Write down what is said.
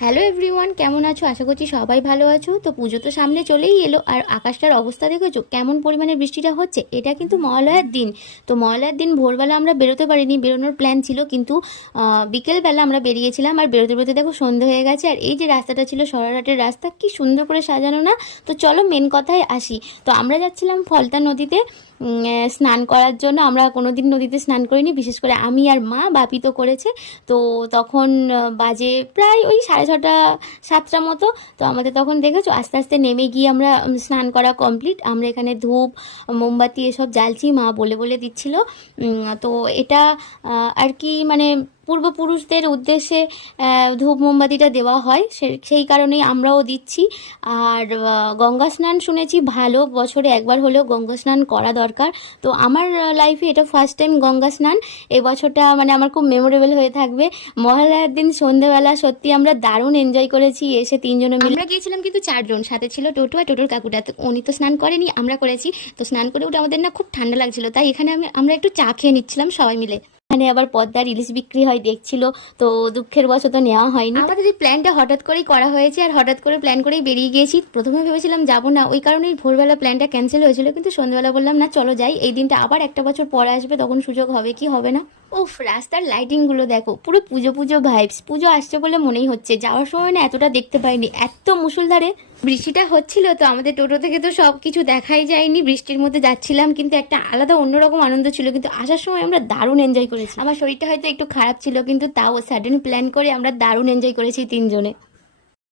Hello everyone, কেমন আছো? আশা করছি সবাই ভালো আছো। তো পুজো তো সামনে চলেই এলো, আর আকাশটার অবস্থা দেখেছো কেমন পরিমাণে বৃষ্টিটা হচ্ছে। এটা কিন্তু মহালয়ার দিন। তো মহালয়ার দিন ভোরবেলা আমরা বেরোতে পারিনি, বেরোনোর প্ল্যান ছিল, কিন্তু বিকেলবেলা আমরা বেরিয়েছিলাম। আর বেরোতে বেরোতে দেখো সন্ধে হয়ে গেছে। আর এই যে রাস্তাটা ছিল সরারহাটের রাস্তা, কি সুন্দর করে সাজানো না? তো চলো মেন কথায় আসি। তো আমরা যাচ্ছিলাম ফলতা নদীতে স্নান করার জন্য। আমরা কোনোদিন নদীতে স্নান করিনি, বিশেষ করে আমি আর মা। বাপি তো করেছে। তো তখন বাজে প্রায় ওই 6:30 7টা মতো। তো আমাদের তখন দেখেছো আস্তে আস্তে নেমে গিয়ে আমরা স্নান করা কমপ্লিট। আমরা এখানে ধূপ মোমবাতি এসব জ্বালছি, মা বলে বলে দিচ্ছিল। তো এটা আর কি মানে পূর্বপুরুষদের উদ্দেশ্যে ধূপ মোমবাতিটা দেওয়া হয়, সেই কারণেই আমরাও দিচ্ছি। আর গঙ্গা স্নান শুনেছি ভালো, বছরে একবার হলেও গঙ্গা স্নান করা দরকার। তো আমার লাইফে এটা ফার্স্ট টাইম গঙ্গা স্নান। এই বছরটা মানে আমার খুব মেমোরেবল হয়ে থাকবে। মহালয়ার দিন সন্ধ্যেবেলা সত্যি আমরা দারুণ এনজয় করেছি। এসে 3 জনে মিলে আমরা গিয়েছিলাম, কিন্তু 4 জন, সাথে ছিল টোটো আর টোটোর কাকুটা। তো উনি তো স্নান করেনি, আমরা করেছি। তো স্নান করে উঠে আমাদের না খুব ঠান্ডা লাগছিল, তাই এখানে আমরা একটু চা খেয়ে নিচ্ছিলাম সবাই মিলে। এখানে আবার পদ্মার ইলিশ বিক্রি হয় দেখছিল। তো দুঃখের বশত নেওয়া হয়নি। আমাদের এই প্ল্যানটা হঠাৎ করেই করা হয়েছে, আর হঠাৎ করে প্ল্যান করেই বেরিয়ে গিয়েছি। প্রথমে ভেবেছিলাম যাবো না, ওই কারণেই ভোরবেলা প্ল্যানটা ক্যান্সেল হয়েছিল। কিন্তু সন্ধ্যাবেলা বললাম না, চলো যাই। এই দিনটা আবার একটা বছর পরে আসবে, তখন সুযোগ হবে কি হবে না। উফ, রাস্তার লাইটিংগুলো দেখো, পুরো পুজো পুজো ভাইবস। পুজো আসছে বলে মনেই হচ্ছে। যাওয়ার সময় না এতটা দেখতে পাইনি, এত মুষলধারে বৃষ্টিটা হচ্ছিল। তো আমাদের টোটো থেকে তো সব কিছু দেখাই যায়নি, বৃষ্টির মধ্যে যাচ্ছিলাম, কিন্তু একটা আলাদা অন্যরকম আনন্দ ছিল। কিন্তু আসার সময় আমরা দারুণ এনজয় করেছি। আমার শরীরটা হয়তো একটু খারাপ ছিল, কিন্তু তাও সাডেন প্ল্যান করে আমরা দারুণ এনজয় করেছি 3 জনে।